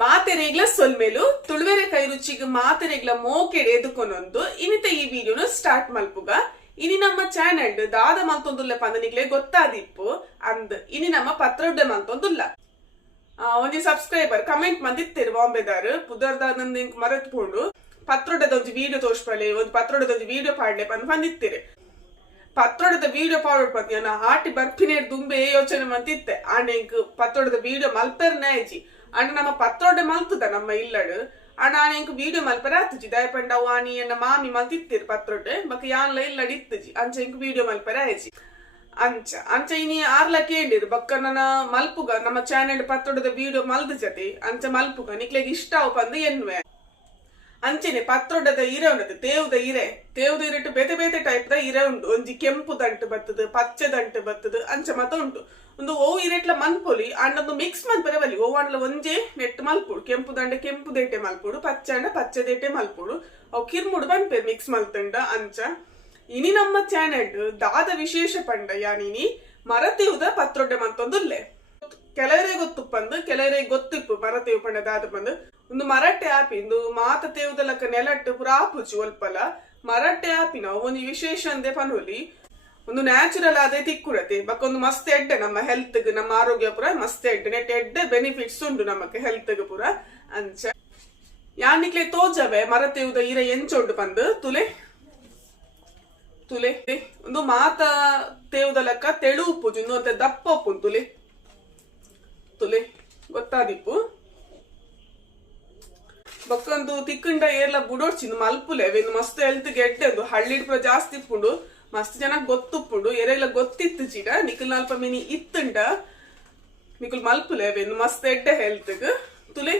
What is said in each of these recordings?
ಮಾತೆರೆಗ್ಲ ಸೊಲ್ಮೇಲು, ತುಳುವೆರೆ ಕೈ ರುಚಿಗೆ ಮಾತೆರೆಗ್ಲ ಮೋಕೆ ಎದುಕೊನೊಂದು ಇನಿತ ಈ ವಿಡಿಯೋನ ಸ್ಟಾರ್ಟ್ ಮಲ್ಪುಗ. ಇನಿ ನಮ್ಮ ಚಾನೆಲ್ ದಾದ ಮಲ್ತೊಂದುಲ್ಲ ಪಂದನಿಗ್ಲೆ ಗೊತ್ತಾದಿಪ್ಪು. ಅಂದ್ ಇನಿ ನಮ್ಮ ಪತ್ರೊಡ್ಡೆ ಮಂತೊಂದುಲ್ಲ ಒಂದು ಸಬ್ಸ್ಕ್ರೈಬರ್ ಕಮೆಂಟ್ ಮಂದಿತ್ತೇರು ಬಾಂಬೆದಾರ್. ಪುದರ್ದಾನಂದ್ ಇಂಕ್ ಮರೆತ್ಕೊಂಡು ಪತ್ರೊಡ್ಡದ ಒಂಜಿ ವಿಡಿಯೋ ತೋರ್ಸ್ಪಲೆ ಒಂದು ಪತ್ರೊಡ್ಡದ ಒಂಜಿ ವಿಡಿಯೋ ಪಾಡ್ಲೆ ಪಂದ್ ಬಂದಿತ್ತೇರೆ ಪತ್ರೊಡದ ವಿಡಿಯೋ ಫಾರ್ವರ್ಡ್ ಪತ್ತಿ ಹಾಟಿ ಆಟಿ ಬರ್ಪಿನೇ ದುಂಬೆ ಯೋಚನೆ ಮಂತಿತ್ತೆ. ಆ ಇಂಕ್ ಪತ್ರೊಡದ ವಿಡಿಯೋ ಮಲ್ತರ್ ಆಯ್ಜಿ ಮಲ್ತದ ನಮ್ಮ ಇಲ್ಲಡ್ ಆಂಡ ಆನ ಇಂಕ್ ವಿಡಿಯೋ ಮಲ್ಪರ ಆತುಜಿ ದಯಪಂಡ ವಾನಿ ಎನ್ನ ಮಾಮಿ ಮಲ್ತಿತ್ತೇರು ಪತ್ರೊಡೆ ಬಕ ಯಾನ್ಲ ಇಲ್ಲಡ್ ಇತ್ತಜಿ ಅಂಚ ಇಂಕ್ ವಿಡಿಯೋ ಮಲ್ಪರ ಆಯ್ಜಿ ಅಂಚ ಅಂಚ ಇನಿ ಆರ್ಲ ಕೇಳಿರು ಬಕ್ಕ ನನ್ನ ಮಲ್ಪುಗ ನಮ್ಮ ಚಾನೆಲ್ ಪತ್ತೊಡದ ವಿಡಿಯೋ ಮಲ್ದ ಜತೆ ಅಂಚ ಮಲ್ಪುಗ ನಿಕ್ಲೆಗ್ ಇಷ್ಟ ಅವು ಪಂದು ಎನ್ವೆ ಅಂಚೆನೆ ಪತ್ರೊಡದ ಇರೆ ಉಂಡದು ತೇವುದ ಇರೆ. ತೇವುದ ಇರಿಟ್ಟು ಬೇತೆ ಬೇತೆ ಟೈಪ್ ದ ಇರೆ ಉಂಡು ಒಂಜಿ ಕೆಂಪು ದಂಟು ಬತ್ತದು, ಪಚ್ಚೆ ದಂಟು ಬತ್ತದು, ಅಂಚ ಮತ ಉಂಟು. ಒಂದು ಓ ಇರೆಟ್ಲ ಮಲ್ಪೊಲಿ ಅಂಡೊಂದು ಮಿಕ್ಸ್ ಮಲ್ಪರೆ ಬಲಿ. ಓ ಅಂಡ್ಲ ಒಂಜೆ ನೆಟ್ ಮಲ್ಪುಡು. ಕೆಂಪು ದಂಡೆ, ಕೆಂಪು ದೇಟೆ ಮಲ್ಪುಡು. ಪಚ್ಚೆ ಅಂಡ ಪಚ್ಚೆ ದೇಟೆ ಮಲ್ಪುಡು. ಅವು ಕಿರ್ಮುಡು ಬಂಪೇರು ಮಿಕ್ಸ್ ಮಲ್ತಂಡ ಅಂಚ. ಇನಿ ನಮ್ಮ ಚಾನೆಲ್ ದಾದ ವಿಶೇಷ ಪಂಡ ಯಾನಿನಿ ಮರತಿಯುದ ಪತ್ರೊಡ್ಡೆ ಮಂತೊಂದುಲ್ಲೆ ಕೆಲವರೇ ಗೊತ್ತು ಪಂದು ಕೆಲವರೇ ಗೊತ್ತಿಪ್ಪು ಮರತೇವು ಪಂಡ ದಾದ ಪಂದು. ಒಂದು ಮರಟ್ಟೆ ಆಪಿ ಇಂದು ಮಾತ ತೇವುದಲಕ ನೆಲಟ್ಟು ಪುರ ಆಪುಜಿ ಒಲ್ಪಲ. ಮರಟ್ಟೆ ಆಪಿನ ಒಂದು ವಿಶೇಷ ಅಂದೆ ಪನೋಲಿ. ಒಂದು ನ್ಯಾಚುರಲ್ ಆದ ತಿಕ್ಕುರತೆ ಬಕ್ಕ ಒಂದು ಮಸ್ತ್ ಎಡ್ಡೆ ನಮ್ಮ ಹೆಲ್ತ್ ನಮ್ಮ ಆರೋಗ್ಯ ಪುರ ಮಸ್ತ್ ಎಡ್ಡೆ ನೆಟ್ ಎಡ್ಡೆ ಬೆನಿಫಿಟ್ಸ್ ಉಂಟು ನಮಗೆ ಹೆಲ್ತ್ ಪುರ. ಅಂಚ. ಯಾನಿಕ್ಲೆ ತೋಜವೆ ಮರತೇವುದ ಇರ ಎಂಚೊಂಡು ಪಂದು, ತುಲೆ. ತುಲೆ. ಒಂದು ಮಾತ ತೇವುದ ಲೆಕ್ಕ ತೆಳು ಉಪ್ಪು ಅಂತ ದಪ್ಪ ಉಪ್ಪು ತುಲೆ. ತುಲೆ. ಗೊತ್ತಾದಿಪ್ಪು. ಬೊಕ್ಕಂದು ತಿಕ್ಕಂಡ ಏರ್ಲ ಬುಡೋಡ್ಚಿಂದು ಮಲ್ಪುಲೆ, ಅವೆಂದು ಮಸ್ತ್ ಹೆಲ್ತ್ ಗೆಡ್ಡೆದು ಹಳ್ಳಿಡ್ಪ ಜಾಸ್ತಿ ಇಪ್ಪುಂಡು, ಮಸ್ತ್ ಜನ ಗೊತ್ತುಪ್ಪುಂಡು ಎರೆಲ್ಲ ಗೊತ್ತಿತ್ತು ಚೀಟ ನಿಖಲ್ ಅಲ್ಪ ಮಿನಿ ಇತ್ತುಂಡ, ನಿಖಲ್ ಮಲ್ಪುಲೆ, ಅವೆಂದು ಮಸ್ತ್ ಎಡ್ಡೆ ಹೆಲ್ತ್ ತುಲೆ,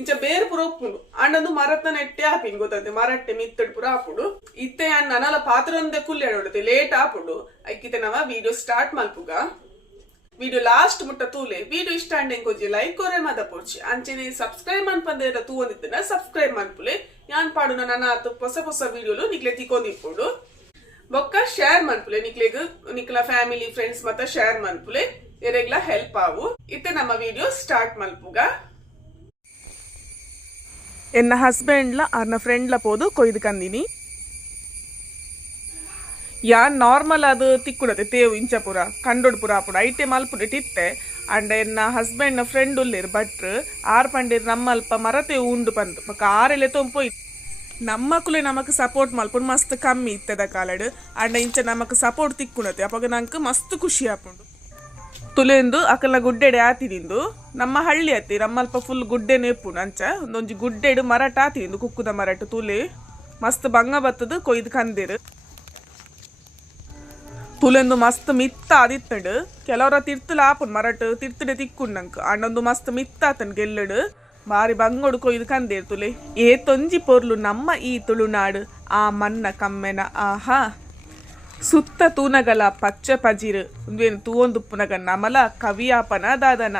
ಇಂಚ ಬೇರೆ ಪುರ ಉಪ್ಪುಂಡು ಅಣ್ಣದು ಮರತನ ಎಟ್ಟೆ ಆಪಿಂಗ್ ಗೊತ್ತಂತೆ, ಮರಟ್ಟೆ ಮಿತ್ತಡ್ ಪುರ ಆಪುಡು. ಇತ್ತೆ ಅನ್ನ ನನಲ ಪಾತ್ರ ಒಂದೇ ಕುಲ್ಲೆ ನೋಡುತ್ತೆ ಲೇಟ್ ಆಪುಡು. ಐಕಿತೆ ನಾವ ವಿಡಿಯೋ ಸ್ಟಾರ್ಟ್ ಮಲ್ಪುಗ. ವಿಡಿಯೋ ಲಾಸ್ಟ್ ಮುಟ್ಟ ತೂಲೆ, ವಿಡಿಯೋ ಇಷ್ಟ ಅಂಡೆ ಕೊಂಚಿ ಲೈಕ್ ಕೊರೆ ಮಾತ ಪೋಡ್ಚಿ ಅಂಚೆನೆ ಸಬ್ಸ್ಕ್ರೈಬ್ ಮನ್ಪಂದೇರ ತೂವೊಂದಿತ್ತನ ಸಬ್ಸ್ಕ್ರೈಬ್ ಮನ್ಪುಲೆ ಯಾನ್ ಪಾಡುನ ನನ್ನ ಆತು ಹೊಸ ಹೊಸ ವಿಡಿಯೋಲು ನಿಕ್ಲೆ ತಿಕ್ಕೊಂಡಿಪ್ಪುಡು ಬೊಕ್ಕ ಶೇರ್ ಮನ್ಪುಲೆ ನಿಕ್ಲೆಗ್ ನಿಕ್ಲ ಫ್ಯಾಮಿಲಿ ಫ್ರೆಂಡ್ಸ್ ಮತ್ತ ಶೇರ್ ಮನ್ಪುಲೆ ಎರೆಗ್ಲ ಹೆಲ್ಪ್ ಆವು. ಇತ್ತೆ ನಮ್ಮ ವಿಡಿಯೋ ಸ್ಟಾರ್ಟ್ ಮಲ್ಪುಗ. ಎನ್ನ ಹಸ್ಬೆಂಡ್ಲ ಅರ್ನ ಫ್ರೆಂಡ್ಲ ಪೋದು ಕೊಯ್ದು ಕಂದಿನಿ. ಯಾನ್ ನಾರ್ಮಲ್ ಅದು ತಿಕ್ಕುಡತೆ ತೇವು ಇಂಚ ಪುರ, ಕಂಡೋಡ್ ಪುರ ಆಪುಡು ಐಟೆ ಮಲ್ಪುಡು ಟಿತ್ತೆ ಅಂಡ್ ಎನ್ನ ಹಸ್ಬೆಂಡ್ನ ಫ್ರೆಂಡ್ ಉಲ್ಲಿರ್ ಭಟ್ರು, ಆರ್ ಪಂಡಿರ್ ನಮ್ಮಲ್ಪ ಮರತೆ ಉಂಡು ಬಂದು ಬೊಕ ಆರೆಲೆ ತೊಂಪು ನಮ್ಮ ಕುಲೆ ನಮಕ್ ಸಪೋರ್ಟ್ ಮಲ್ಪುಂಡು ಮಸ್ತ್ ಕಮ್ಮಿ ಇತ್ತದ ಕಾಲಡ್. ಅಂಡ ಇಂಚ ನಮಕ್ ಸಪೋರ್ಟ್ ತಿಕ್ಕುಣತೆ ಅವಾಗ ನಂಗೆ ಮಸ್ತ್ ಖುಷಿ ಆಪುಂಡು. ತುಲೆಂದು ಅಕಲ್ನ ಗುಡ್ಡೆಡೆ ಆತಿದಿಂದು ನಮ್ಮ ಹಳ್ಳಿ ಅತ್ತಿ ನಮ್ಮಲ್ಪ ಫುಲ್ ಗುಡ್ಡೆ ನೆಪ್ಪುಂಡು ಅಂಚ ಒಂದೊಂಜಿ ಗುಡ್ಡೆಡು ಮರಟ ಆತಿದಿಂದು ಕುಕ್ಕುದ ಮರಟ ತುಲೆ. ಮಸ್ತ್ ಬಂಗ ಬತ್ತದು ಕೊಯ್ದು ಕಂದಿರು. ತುಲೆಂದು ಮಸ್ತ್ ಮಿತ್ತ ಆದಿತ್ತಂಡು ಕೆಲವರ ತಿರ್ತುಲ ಆಪುನ್, ಮರಟ್ ತಿರ್ತುಡೆ ತಿಕ್ಕುಂಡು ನಂಕ್ ಅಣ್ಣೊಂದು ಮಸ್ತ್ ಮಿತ್ತ ಆತನ್ ಗೆಲ್ಲಡು. ಬಾರಿ ಬಂಗೊಡು ಕೊಯ್ದು ಕಂದೇರ್ತುಲೆ ಏ ತೊಂಜಿ ಪೊರ್ಲು ನಮ್ಮ ಈ ತುಳುನಾಡು. ಆ ಮನ್ನ ಕಮ್ಮೆನ, ಆಹಾ. ಸುತ್ತ ತೂನಗಲ ಪಚ್ಚ ಪಜಿರು. ಒಂದೇನು ತೂವೊಂದುಪ್ಪುನಗ ನಮಲ ಕವಿಯಾಪನ ದಾದನ.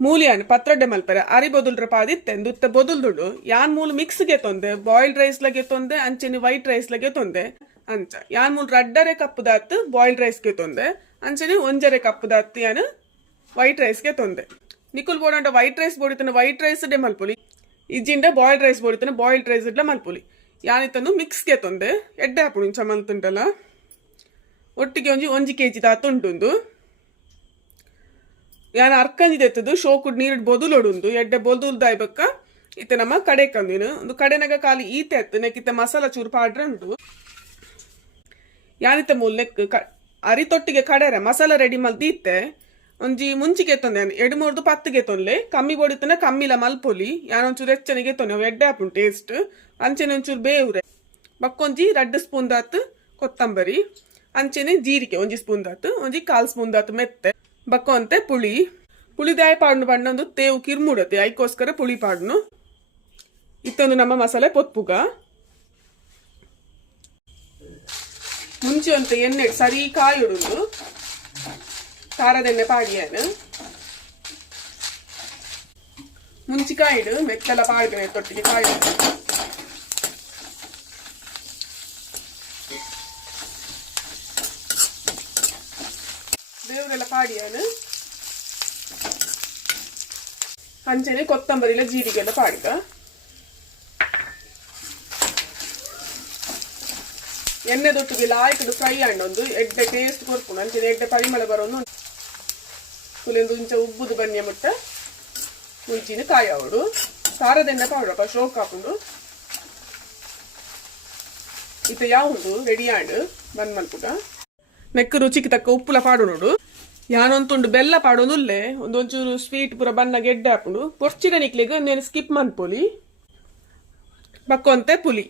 ಮೂಲಿಯಾನ್ ಪತ್ರಡ್ಡೆ ಮಲ್ಪರ, ಅರಿ ಬೊದುಲ್ರ ಪಾದಿತ್ತೆ ದುತ್ತ ಬೊದುಲ್ದುಡು ಯಾನ್ ಮೂಲು ಮಿಕ್ಸ್ಗೆ ತೊಂದೆ, ಬಾಯ್ಲ್ಡ್ ರೈಸ್ ಲಗೆ ತೊಂದೆ, ಅಂಚೆನಿ ವೈಟ್ ರೈಸ್ ಲಗೆ ತೊಂದೆ. ಅಂಚ ಯಾನ್ ಮೂಲು ರಡ್ಡರೆ ಕಪ್ಪುದಾತ್ ಬಾಯ್ಲ್ಡ್ ರೈಸ್ಗೆ ತೊಂದೆ. ಅಂಚನೆ ಒಂಜರೆ ಕಪ್ಪುದಾತ್ ಯಾನ್ ವೈಟ್ ರೈಸ್ಗೆ ತೊಂದೆ. ನಿಕುಲ್ ಬೋಡಂಡ ವೈಟ್ ರೈಸ್ ಬೋಡಿತನ ವೈಟ್ ರೈಸ್ ಡೆ ಮಲ್ಪೊಲಿ. ಇಜ್ಜಿಂಡ ಬಾಯ್ಲ್ಡ್ ರೈಸ್ ಬೋಡಿತನ ಬಾಯ್ಲ್ಡ್ ರೈಸ್ ಇಡ್ಲ ಮಲ್ಪೊಲಿ. ಯಾನಿತ್ತಂದು ಮಿಕ್ಸ್ಗೆ ತೊಂದೆ. ಎಡ್ಡೆ ಹಾಪುಡು ಇಂಚ ಮಲ್ತುಂಟಲ್ಲ ಒಟ್ಟಿಗೆ ಒಂಜಿ ಒಂಜಿ ಕೆ ಜಿ ದಾತ ಉಂಟುಂದು ಯಾನ್ ಅರ್ಕಂಜಿದ ಎತ್ತದು ಶೋಕುಡ್ ನೀರು ಬೊದುಲೊಡುಂದು. ಎಡ್ಡೆ ಬೊದುಲ್ ದಾಯ್ಬಕ್ಕ, ಇತ್ತೆ ನಮ್ಮ ಕಡೆ ಕಂದಿನ. ಒಂದು ಕಡೆನಾಗ ಖಾಲಿ ಈತೆ ಎತ್ತು ನೆಕ್ಕಿತ್ತೆ ಮಸಾಲ ಚೂರು ಪಾಡ್ರೆ ಉಂಟು ಯಾನಿತ್ತ ಮೂಲ್ ನೆಕ್ ಕ ಅರಿತೊಟ್ಟಿಗೆ ಕಡೆರೆ, ಮಸಾಲ ರೆಡಿ ಮಲ್ದಿತ್ತೆ ಒಂಜಿ ಮುಂಚಿಗೆ ತೊಂದೆ ಎಡು ಮೂರ್ದು ಪತ್ತಿಗೆ ತೊನ್ಲೆ ಕಮ್ಮಿ ಬೋಡಿತನ ಕಮ್ಮಿಲ ಮಲ್ಪೊಲಿ. ಯಾನೊಂಚೂರು ಹೆಚ್ಚನಿಗೆ ತೊನೆ ಎಡ್ಡೆ ಆಪುಂಡು ಟೇಸ್ಟ್ ಅಂಚೆನೆ ಒಂಚೂರು ಬೇವ್ರೆ. ಬಕ್ಕೊಂಜಿ ರಡ್ಡು ಸ್ಪೂನ್ ದಾತ್ ಕೊತ್ತಂಬರಿ, ಅಂಚೆನೆ ಜೀರಿಗೆ ಒಂಜಿ ಸ್ಪೂನ್ ದಾತ್, ಒಂಜಿ ಕಾಲ್ ಸ್ಪೂನ್ ದಾತ್ ಮೆತ್ತೆ. ಬಕ್ಕೊಂತೆ ಪುಳಿ. ಪುಳಿ ದಾಯ ಪಾಡ್ನು ಪಂಡೊಂದು ತೇವು ಕಿರ್ಮುಡತೆ ಐಕೋಸ್ಕರ ಪುಳಿ ಪಾಡ್ನು. ಇತ್ತೊಂದು ನಮ್ಮ ಮಸಾಲೆ ಪೊತ್ಪುಗ. ಮುಂಚೆ ಅಂತ ಎಣ್ಣೆ ಸರಿ ಕಾಯಿಡುದು ಖಾರದೆಣ್ಣೆ ಪಾಡಿಯಾನು ಮುಂಚಿ ಕಾಯಿಡು ಮೆತ್ತಲ ಪಾಡ್ಬೇನೆ ತೊಟ್ಟಿಗೆ ಕಾಯಿಡು ದೇವರೆಲ್ಲ ಪಾಡಿಯಾನು ಅಂಚನೆ ಕೊತ್ತಂಬರಿಲ ಜೀರಿಗೆಲ್ಲ ಪಾಡ್ಗ ಎಣ್ಣೆ ದೊಟ್ಟಿಗೆ ಲಾಯ್ಕಡು ಫ್ರೈ ಆಂಡೊಂದು ಎಡ್ಡೆ ಟೇಸ್ಟ್ ಕೊರ್ಪುಂಡು ಅಂಚಿನ ಎಡ್ಡೆ ಪರಿಮಳ ಬರೋನು ಕುಲೆಂದು ಇಂಚ ಉಬ್ಬುದು ಬನ್ನಿ ಮುಟ್ಟ. ಮುಂಚಿನ ಕಾಯಿ ಅವಡು ಸಾರದೆಣ್ಣೆ ಪಾಡಪ್ಪ ಶೋಕ್ ಹಾಕೊಂಡು. ಇತ್ತ ಯಾವುದು? ರೆಡಿ ಆಂಡ್. ಬಂದ್ ಮಲ್ಪುಗ ನೆಕ್ಕ ರುಚಿಗೆ ತಕ್ಕ ಉಪ್ಪುಲ ಪಾಡು ನೋಡು. ಯಾನೊಂತುಂಡು ಬೆಲ್ಲ ಪಾಡೋದುಲ್ಲೇ ಒಂದೊಂಚೂರು ಸ್ವೀಟ್ ಪೂರ ಬಣ್ಣ ಗೆಡ್ಡೆ ಹಾಕೊಂಡು. ಪೊರ್ಚಿನ ನಿಕ್ಲಿಗೆ ನೇನು ಸ್ಕಿಪ್ ಮನ್ಪೊಲಿ ಬಕ್ಕೊಂತೆ ಪುಲಿ.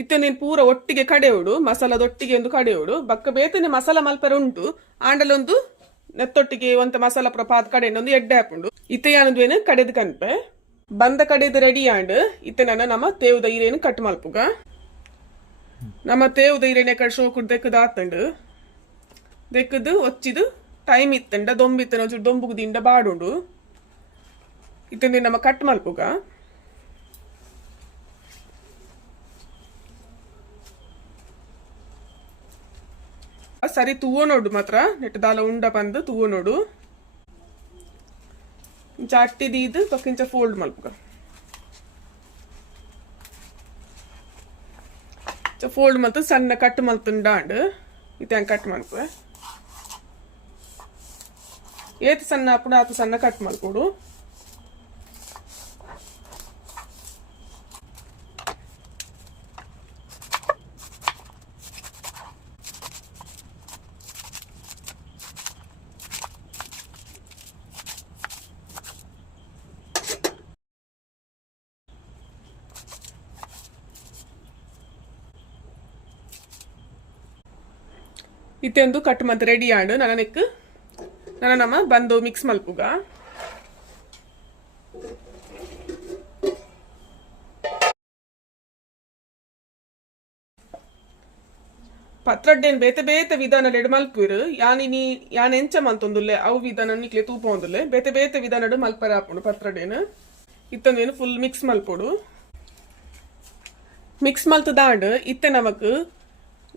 ಇತ್ತೆ ನೀನು ಪೂರ ಒಟ್ಟಿಗೆ ಕಡೆಯೋಡು, ಮಸಾಲದೊಟ್ಟಿಗೆ ಒಂದು ಕಡೆಯೋಡು. ಬಕ್ಕ ಬೇತನೆ ಮಸಾಲ ಮಲ್ಪರ ಉಂಟು ಆಂಡಲೊಂದು ನೆತ್ತೊಟ್ಟಿಗೆ ಒಂತ ಮಸಾಲ ಪ್ರಪಾದ ಕಡೆ ಒಂದು ಎಡ್ಡೆ ಹಾಕೊಂಡು ಇತ್ತೆ ಯಾನದು ಏನು ಕಡೆದು ಕನ್ಪೆ. ಬಂದ ಕಡೆದು ರೆಡಿ ಆಂಡ್ ಇತ್ತೆ ನನ್ನ ನಮ್ಮ ತೇವ್ದ ಈರೇನು ಕಟ್ ಮಲ್ಪುಗ. ನಮ್ಮ ತೇವುದ ಈರೇನೆ ಕಡೆ ಶೋಕುಡ್ ದೆಕ್ಕದ ಆತಂಡು. ದೆಕ್ಕದು, ಒಚ್ಚಿದು ಟೈಮ್ ಇತ್ತಂಡ ದೊಂಬಿತ್ತನ ಒಂಚೂರು ದೊಂಬುಗದಿಂದ ಬಾಡುಂಡು. ಇತ್ತಂದೆ ನಮ್ಮ ಕಟ್ ಮಲ್ಪುಗ. ಸರಿ, ತೂವೋ ನೋಡು ಮಾತ್ರ. ನೆಟ್ಟದಾಲ ಉಂಡ ಬಂದು ತೂವೋ ನೋಡು. ಇಂಚ ಅಟ್ಟಿದಿ ಇದು ತೊಕ್ಕಿಂಚ ಫೋಲ್ಡ್ ಮಲ್ಪಗ ಫೋಲ್ಡ್ ಮಲ್ತು, ಸಣ್ಣ ಕಟ್ ಮಲ್ತುಂಡಾಂಡ್ ಇದು ಕಟ್ ಮಾಡ್ಕೊ ಏತ್ ಸಣ್ಣ ಹಾಕೊಂಡು ಆತ ಸಣ್ಣ ಕಟ್ ಮಾಡ್ಕೊಡು ಕಟ್ ಮತ್ತೆ ರೆಡಿ ಆಂಡ್. ನನಕ್ಕೆ ನೆಕ್ ನನ್ನ ನಮ್ಮ ಬಂದು ಮಿಕ್ಸ್ ಮಲ್ಪುಗ ಪತ್ರಡ್ಡೇನ್ ಬೇತೆ ಬೇತೆ ವಿಧಾನ ಲೆಡ್ ಮಲ್ಪಿರು ಯಾನಿನಿ ಯಾನ್ ಎಂಚ ಮಂತೊಂದುಲ್ಲೆ ಅವು ವಿಧಾನ ನಿಕ್ಲೆ ತೂಪೊಂದುಲ್ಲೆ. ಬೇತೆ ಬೇತೆ ವಿಧಾನಡು ಮಲ್ಪರ ಹಾಕೊಂಡು ಪತ್ರಡೇನು ಇತ್ತೊಂದೇನು ಫುಲ್ ಮಿಕ್ಸ್ ಮಲ್ಪೊಡು. ಮಿಕ್ಸ್ ಮಲ್ತದಾಂಡ್, ಇತ್ತೆ ನಮಕ್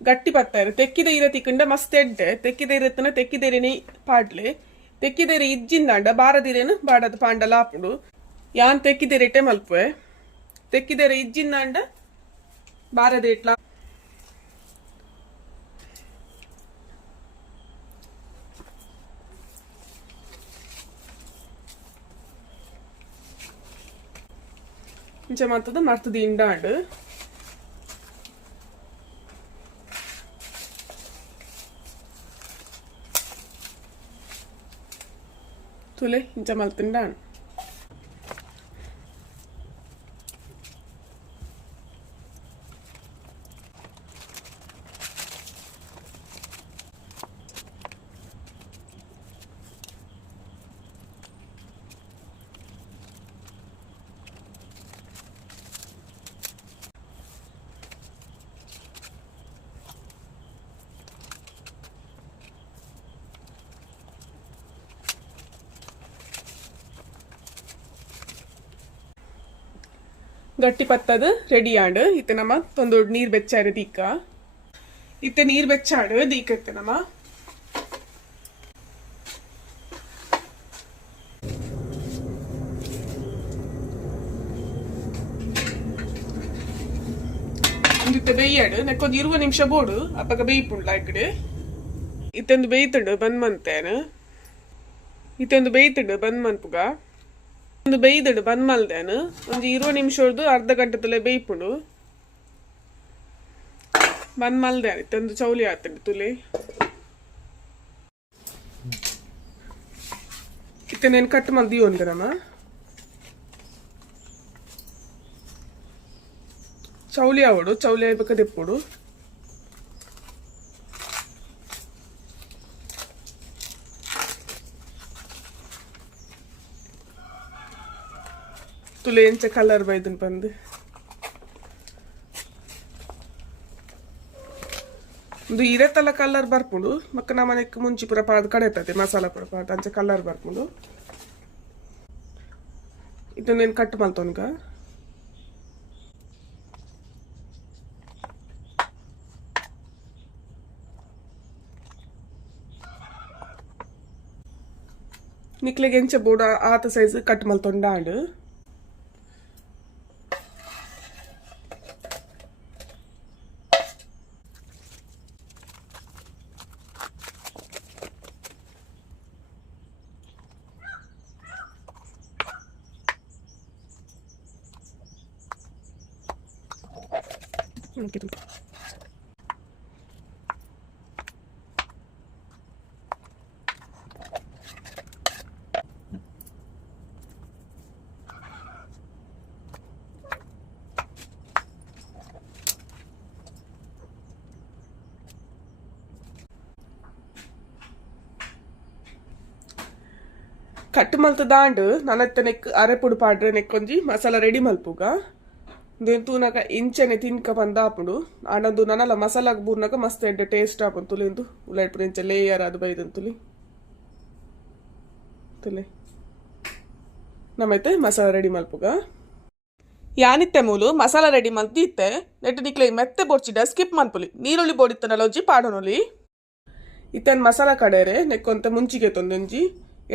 ಗಟ್ಟಿ ಪತ್ತಾರೆ ತೆಕ್ಕಿದ ಮಸ್ತ್ ಎಡ್ಡೆ, ತೆಕ್ಕಿದ ಇರತ್ತನ ತೆಕ್ಕಿದೇರೇನೆ ಪಾಡ್ಲೆ ತೆಕ್ಕಿದೇರೆ ಇಜ್ಜಿಂದಾಂಡ ಬಾರದಿರೇನು ಬಾಡದ ಪಾಂಡ ಆಪುಂಡು ಯಾನ್ ತೆಕ್ಕಿದೇರೆಟೆ ಮಲ್ಪುವೆ? ತೆಕ್ಕಿದೇರಿ ಇಜ್ಜಿಂದಾಂಡ ಬಾರದೇಟ್ಲ ಇಂಚ ಮತ್ತದ ಮರ್ತದ ಇಂಡಾಂಡ್ ತುಲೆ ಇಂಚ ಮಲ್ತಿಂಡಾಂಡ್ ಗಟ್ಟಿ ಪತ್ತದ ರೆಡಿ ಆಂಡ್ ಇತ್ತೆ ನಮ್ಮ ತೊಂದು ನೀರ್ ಬೆಚ್ಚಾಡು ದೀಕ. ಇತ್ತೆ ನೀರ್ ಬೆಚ್ಚಾಡು ದೀಕ ಇತ್ತೆ ನಮ್ಮ. ಇತ್ತೆ ಬೇಯ್ಯಾಡು. ನೆಕ್ಕೊಂದು ಇರುವ ನಿಮಿಷ ಬೋಡು. ಅಪ್ಪಗ ಬೇಯ್ಪುಂಡ್ಲ ಇಕ್ಕಡೆ ಇತ್ತೊಂದು ಬೇಯ್ತುಂಡು ಬಂದ್ ಮಂತೇನು. ಇತ್ತೊಂದು ಬೇಯ್ತುಂಡು ಬಂದ್ ಮನ್ಪುಗ ಒಂದು ಬೇಯ್ದಡು ಬಂದ್ ಮಲ್ದೇನು ಒಂದು ಇರುವ ನಿಮಿಷದ್ದು ಅರ್ಧ ಗಂಟೆ ತಲೆ ಬೇಯ್ಪುಡು. ಬಂದ್ ಮಲ್ದೇನು ಇತ್ತೊಂದು ಚೌಲಿ ಆತಡು ತುಲೆ. ಇತ್ತ ನೇನು ಕಟ್ ಮಲ್ದಿ ಒಂದಿರಮ್ಮ ಚೌಲಿ ಆವಡು, ಚೌಲಿ ಆಯ್ಬೇಕಾದ ತೆಪ್ಪುಡು ತುಲೆ ಎಂಚ ಕಲರ್ ಬೈದನ್ ಬಂದು ಒಂದು ಇರೆತಲ್ಲ ಕಲರ್ ಬರ್ಪುಂಡು ಮಕ್ಕ ನಮ್ಮನೆಕ್ ಮುಂಚಿ ಪೂರ ಪಾದ ಕಡೆತದೆ ಮಸಾಲ ಪೂರ ಪಾದ ಅಂಚ ಕಲರ್ ಬರ್ಪುಂಡು ಇದು నేను ಕಟ್ ಮಲ್ತೊನ್ಗ ನಿಕ್ಲೆಗೆ ಎಂಚ ಬೋಡ ಆತ ಸೈಜ್ ಕಟ್ ಮಲ್ತೊಂಡಾಂಡು Okay, ಕಟ್ ಮಲ್ತ ದಾಂಡ್ ನನ್ನತ್ತ ನೆಕ್ ಅರೆಪುಡು ಪಾಡ್ರೆ ನೆಕ್ಕೊಂಜಿ ಮಸಾಲ ರೆಡಿ ಮಲ್ಪುಗ ದೆನ್ ತೂನಗ ಇಂಚನೆ ತಿನ್ಕ ಬಂದಾಪುಡು. ಆನಂದು ನನಲ ಮಸಾಲಾಗ ಬೂರ್ನಗ ಮಸ್ತ್ ಎಡ್ಡೆ ಟೇಸ್ಟ್ ಆಪುನ್ ತುಲಿಂದು ಉಲಾಡ್ ಪುರ ಇಂಚ ಲೇಯರ್ ಅದು ಬೈದನ್ ತುಲಿ. ತುಲೆ ನಮೈತೆ ಮಸಾಲ ರೆಡಿ ಮಲ್ಪುಗ. ಯಾನಿತ್ತೆ ಮೂಲು? ಮಸಾಲ ರೆಡಿ ಮಲ್ತಿತ್ತೆ ನೆಟ್ಟು ನಿಕ್ಲೆ ಮೆತ್ತೆ ಬೊಡ್ಚಿಡ ಸ್ಕಿಪ್ ಮನ್ಪುಲಿ ನೀರುಳ್ಳಿ ಬೋಡಿತ್ತನಲ್ಲ ಒಂಜಿ ಪಾಡೋನೊಲಿ ಇತ್ತನ್ ಮಸಾಲ ಕಡೆರೆ ನೆಕ್ಕೊಂತ ಮುಂಚಿಗೆ ತೊಂದೊಂಜಿ.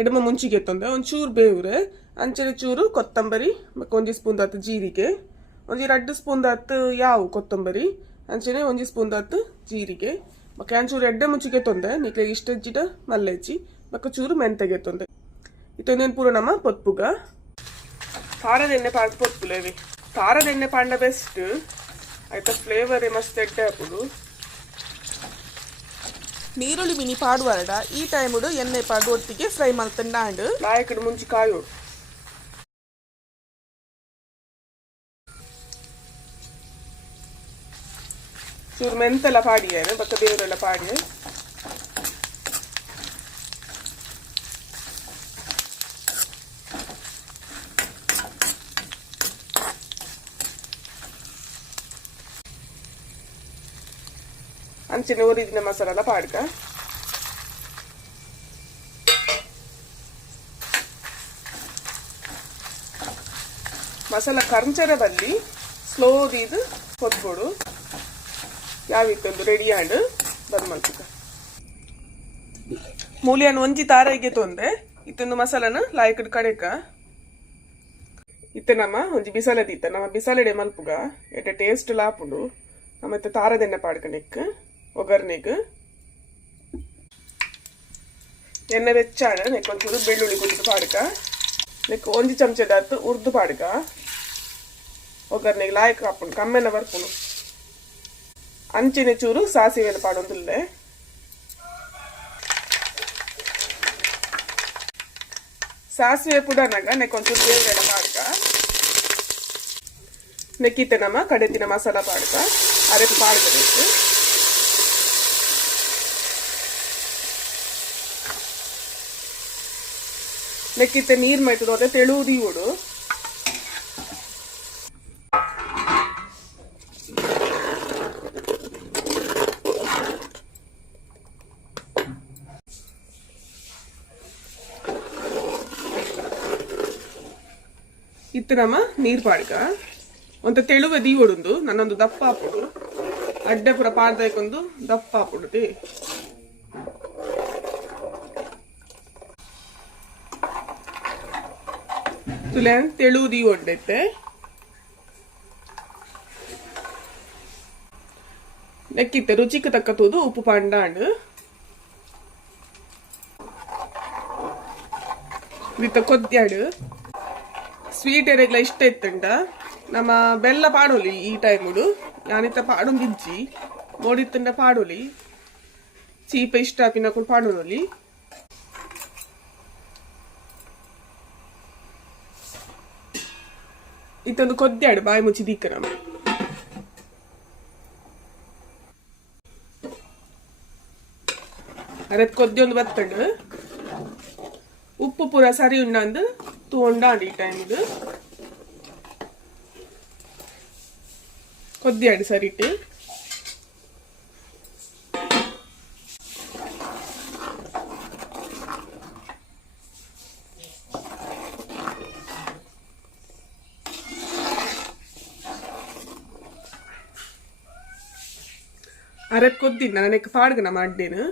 ಎಡಮ ಮುಂಚಿಗೆ ತೊಂದೆ, ಒಂಚೂರು ಬೇವ್ರೆ. ಅಂಚನೆ ಚೂರು ಕೊತ್ತಂಬರಿ ಒಂಜಿ ಸ್ಪೂನ್ ಆತ ಜೀರಿಗೆ. ಒಂಜಿ ರಡ್ಡು ಸ್ಪೂನ್ ದತ್ತು ಯಾವು ಕೊತ್ತಂಬರಿ, ಅಂಚನೆ ಒಂಜಿ ಸ್ಪೂನ್ ದತ್ತು ಜೀರಿಗೆ. ಮತ್ತೆ ಅಂಚೂರು ಎಡ್ಡೆ ಮುಂಚಿಗೆ ತೊಂದೆ, ನಿಕ್ಲೆ ಇಷ್ಟಜ್ಜಿಡ ಮಲ್ಲೆಜ್ಜಿ ಮತ್ತೆ ಚೂರು ಮೆಂತೆಗೆ ತೊಂದೆ. ಇತ್ತೊಂದೇನು ಪೂರ ನಮ್ಮ ಪೊತ್ಪುಗ? ತಾರದೆಣ್ಣೆ ಪಾಡ್ ಪೊತ್ಪುಲೇವಿ ತಾರದೆಣ್ಣೆ ಪಾಂಡ ಬೆಸ್ಟ್. ಆಯ್ತಾ ಫ್ಲೇವರೇ ಮಸ್ತ್ ಎಡ್ಡೆ ಹಾಪುಡು ನೀರುಳ್ಳಿ ಮಿನಿ ಪಾಡುವರಡ ಈ ಟೈಮುಡು ಎಣ್ಣೆ ಪಾಡು ಒಟ್ಟಿಗೆ ಫ್ರೈ ಮಲ್ತಂಡಾಂಡ್ ನಾಯಕಡು ಮುಂಚಿ ಕಾಯೋಡು. ಚೂರು ಮೆಂತೆಲ್ಲ ಪಾಡಿಯೇನೆ ಬಕ್ಕ ಬೇರೆಲ್ಲ ಪಾಡಿಯೇ ಅಂಚಿನ ಒರಿಜಿನ ಮಸಾಲ ಪಾಡ್ಕ ಮಸಾಲ ಕರ್ಂಚರ ಬಲ್ಲಿ ಸ್ಲೋ ಇದು ಹೊತ್ಕೊಡು ಯಾವಿತ್ತೊಂದು ರೆಡಿ ಆಂಡ್ ಬಂದ್ ಮಲ್ಪುಕ ಮೂಲಿಯನ್ನು ಒಂಜಿ ತಾರೈಗೆ ತೊಂದೆ ಇತ್ತೊಂದು ಮಸಾಲನ ಲಾಯ್ಕಡ್ ಕಡೆಕ. ಇತ್ತೆ ನಮ್ಮ ಒಂಜಿ ಬಿಸಲದಿತ್ತ ನಮ್ಮ ಬಿಸಾಲೆಡೆ ಮಲ್ಪುಗ ಎಡ್ಡೆ ಟೇಸ್ಟ್ ಲಾಪುಂಡು ನಮ್ಮ ಇತ್ತ ತಾರದೆಣ್ಣೆ ಪಾಡ್ಕನೆಕ್ ಒಗ್ಗರ್ನೆಗ್ ಎಣ್ಣೆ ಬೆಚ್ಚಾಡ ನೆಕ್ ಒಂಚೂರು ಬೆಳ್ಳುಳ್ಳಿ ಕುದಿದು ಪಾಡ್ಕ. ನೆಕ್ ಒಂಜಿ ಚಮಚದ ಉರ್ದು ಪಾಡ್ಕ. ಒಗ್ಗರ್ನೆಗ್ ಲಾಯಕ್ ಹಾಪುಂಡು ಕಮ್ಮೆನ ಬರ್ಪುನು ಅಂಚಿನ ಚೂರು ಸಾಸಿವೆನ ಪಾಡೊಂದುಲ್ಲೆ ಸಾಸಿವೆ ಪುಡನಾಗ ನೆಕ್ ಒಂಚೂರು ಬೇವ್ರೆನ ಪಾಡ್ಕ. ನೆಕ್ಕಿತ್ತೆ ನಮ್ಮ ಕಡೆತಿನ ಮಸಾಲ ಪಾಡ್ಕ. ಅರೆದು ಪಾಡ್ಕಬೇಕು ನೆಕ್ಕಿತ್ತೆ ನೀರ್ ಮೈತದ ತೆಳುವುದಿ ಓಡು ಇತ್ತು ನಮ್ಮ ನೀರ್ ಪಾಡ್ಕ. ಒಂತ ತೆಳುವ ದೀವೊಡುಂದು, ನನ್ನೊಂದು ದಪ್ಪ ಹಾಪುಡು ಅಡ್ಡೆ ಪುರ ಪಾಡ್ದಕ್ಕೊಂದು ದಪ್ಪ ಹಾಪುಡು ತಿ. ತುಲೆ ತೆಳುವು ದೀ ಒಡ್ಡೈತೆ ನೆಕ್ಕಿತ್ತೆ, ರುಚಿಗೆ ತಕ್ಕ ತೂದು ಉಪ್ಪು ಪಂಡಾಂಡ್. ಇತ್ತ ಕೊದ್ಯಾಡು. ಸ್ವೀಟ್ ಎರೆಗ್ಲ ಇಷ್ಟ ಇತ್ತಂಡ? ನಮ್ಮ ಬೆಲ್ಲ ಪಾಡೋಲಿ ಈ ಟೈಮುಡು. ನಾನಿತ್ತ ಪಾಡೊಂದಿಜ್ಜಿ ನೋಡಿತ್ತಂಡ ಪಾಡೋಲಿ. ಚೀಪ ಇಷ್ಟ ಪಿನ ಕೂಡ ಪಾಡೋಲಿ ಇತ್ತೊಂದು ಕೊದ್ದಾಡು ಬಾಯಿ ಮುಚ್ಚಿ ದಿಕ್ಕ ನಮ್ಮ ಅರತ್ ಕೊದ್ದೆ ಒಂದು ಬತ್ತಂಡು. ಉಪ್ಪು ಪೂರ ಸರಿ ಉಂಡಂದು ತೂಂಡಾಂಡು ಈ ಟೈಮ್ ಇದು ಕೊದ್ದಿಯಾಡು ಸರಿಟ್ಟು ಅರತ್ ಕೊದ್ದಿನ ನನಗೆ ಪಾಡ್ಗನ ಮಾಡ್ಡೇನು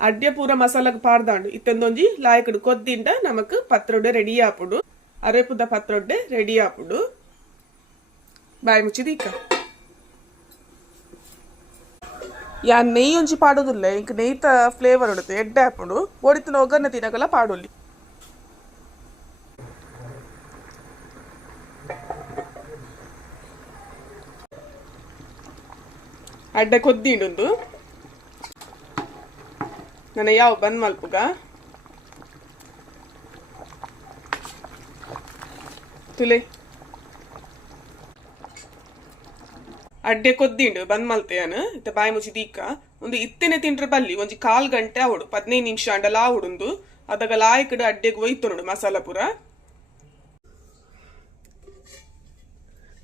ಅಡ್ಯ ಪೂರ ಮಸಾಲಾಗ ಪಾಡ್ದಾಂಡು ಇತ್ತೊಂದೊಂಜಿ ಲಾಯಕಡು ಕೊದ್ದಿಂಡ ನಮಕ್ ಪತ್ರೊಡ್ಡೆ ರೆಡಿ ಆಪುಡು ಅರೆಪುದ ಪತ್ರೊಡ್ಡೆ ರೆಡಿ ಆಪುಡು ಬಾಯಿ ಮುಚ್ಚಿದ ಇಕ್ಕ ಯಾ ನೆಯ್ಯಿ ಒಂಜಿ ಪಾಡೋದಿಲ್ಲ ಇಂಕ ನೆಯ್ತ ಫ್ಲೇವರ್ ಉಡುತ್ತೆ ಎಡ್ಡೆ ಹಾಕೊಂಡು ಒಡಿತಿನ ಒಗ್ಗರಣೆ ತಿನ್ನಕಲ್ಲ ಪಾಡೊಲ್ಲಿ ಅಡ್ಡೆ ಕೊದ್ದಿಂಡುಂದು ನನ್ನ ಯಾವ ಬಂದ್ ಮಲ್ಪುಗ? ತುಲೆ. ಅಡ್ಡೆ ಕೊದ್ದಿಂಡು, ಬಂದ್ ಮಲ್ತೆಯನ? ಇತ್ತ ಬಾಯಿ ಮುಚ್ಚಿ ದೀಕ. ಒಂದು ಇತ್ತೆನೆ ತಿಂಡ್ರೆ ಬಲ್ಲಿ, ಒಂಜಿ ಕಾಲ್ ಗಂಟೆ ಆವಡು ಹದಿನೈದು ನಿಮಿಷ ಅಂಡಲ ಆವಡುಂದು. ಅದಾಗ ಲಾಯ್ಕಡು ಅಡ್ಡೆಗೆ ಒಯ್ತು ನೋಡು ಮಸಾಲ ಪೂರ.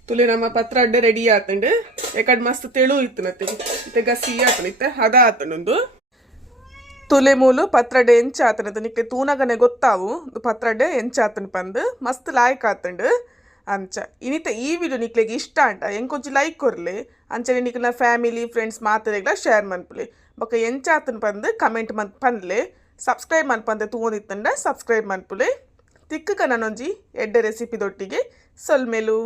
ತುಲೆ, ನಮ್ಮ ಪತ್ರ ಅಡ್ಡೆ ರೆಡಿ ಆತಂಡು. ಯಾಕಡ್ ಮಸ್ತ್ ತೆಳು ಇತ್ತು ನತ್ತೆ ಇತ್ತೆ ಗಸಿ ಆತನ, ಇತ್ತೆ ಹದ ಆತನೊಂದು ತುಲೆ ಮೂಲು ಪತ್ರಡೆ ಎಂಚ ಆತನದು ನಿಕ್ಕೆ ತೂನಗನೆ ಗೊತ್ತಾವು. ಪತ್ರಡೆ ಎಂಚ ಆತನ ಪಂದು. ಮಸ್ತ್ ಲಾಯ್ಕ್ ಆತಂಡು ಅಂಚ. ಇನಿತ ಈ ವಿಡಿಯೋ ನಿಕ್ಲೆಗೆ ಇಷ್ಟ ಅಂಟ ಎಂಕೊಂಚು ಲೈಕ್ ಕೊರ್ಲೆ. ಅಂಚನೆ ನಿಕ್ಲ ಫ್ಯಾಮಿಲಿ ಫ್ರೆಂಡ್ಸ್ ಮಾತಾಡೆಗ್ಲ ಶೇರ್ ಮನ್ಪುಲೆ. ಬೊಕ ಎಂಚ ಆತನ ಪಂದು ಕಮೆಂಟ್ ಮನ್ ಪನ್ಲೆ. ಸಬ್ಸ್ಕ್ರೈಬ್ ಮನ್ಪಂದೆ ತೂಂದಿತ್ತಂಡ ಸಬ್ಸ್ಕ್ರೈಬ್ ಮನ್ಪುಲೆ. ತಿಕ್ಕಗ ನಾನೊಂಜಿ ಎಡ್ಡೆ ರೆಸಿಪಿ ದೊಟ್ಟಿಗೆ ಸೊಲ್ಮೆಲು.